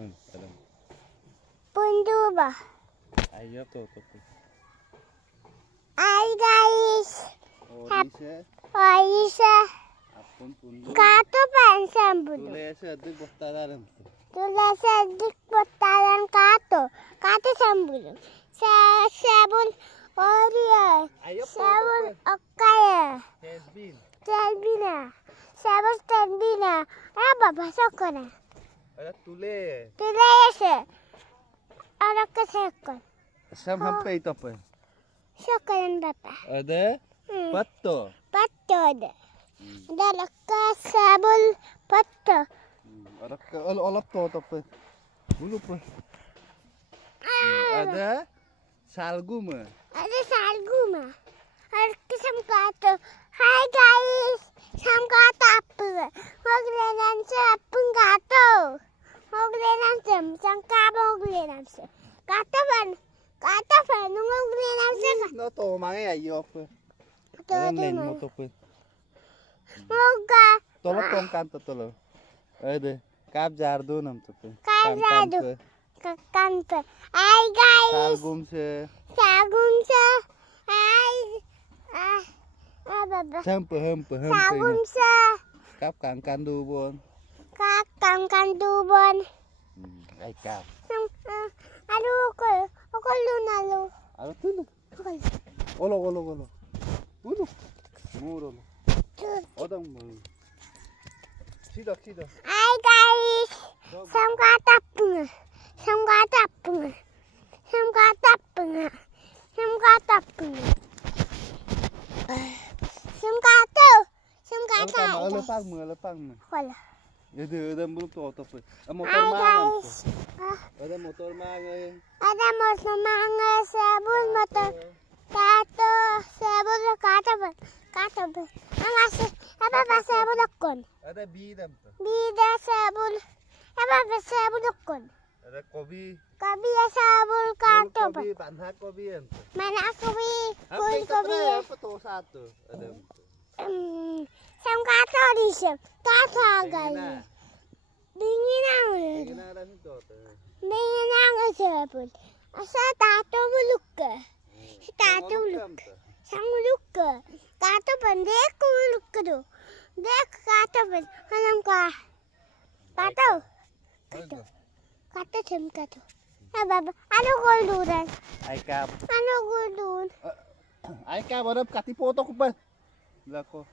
Alam. Pundu ba? Ayo tuh. Hai guys. Orisa. Aisyah. Apun pundu. Kato pensam budu. Tulesa adik botaran. Tulasa dik botaran kato. Kato sambudu. Sabun Oria. Sabun Okaya. Telbina. Sabun telbina. Apa bahasa kona? Ada tule. Tulasa. Ada kesekon. Sam hampai itu apa? Sekolah Bapak. Ada patto. Patto ada. Ada lekas sabun patto. Ada olap tuh apa? Bulu apa? Ada salgum. Ada salgum. Ada kesam kato. Hai guys. Sam kato apa? Moglenan sapun kato. Moglenan sam kabo moglenan sam. Kato ban. Kato ban moglenan sam. Nó to mang cái gì không? Kato Lên ban. một tập. Moga. Tolong tong kan tolong. Ada kap jardu nam tập. Kap jardu. Kantor. Hai guys. Salgum se. Sagum sa. Hai. Baba. Hampa. Sagum sa. Kap kan du bon. Kakang kandubon. Ay kap. Aduh, aku lu. Ano tulo? Olo. Bulu. Muro. Odang mo. Sida. Hai guys. Sam katapung. Lepang. Wala. Ada bulu to to. Hai guys. Ada motor mangai. Ada motor sabun motor. Kato sabun kato. Apa sabun akon? Ada bidam to. Bida sabun. Apa sabun akon? Ada kopi. Kopi sabun kato. Kopi banyak kopi em. Mana kopi? Kopi. Apa to satu? Ada. Sam kato di sini. Kato guys. Dingin ada itu. Dingin sabun. Asa tato buluk. Sam buluk. Kato bandek buluk do. Dek kato band. Hanam ka. Kato. Baba. Ano golduran? Ay kap. Ano goldun? Ay kap. Ada kati foto ko pa. Lako.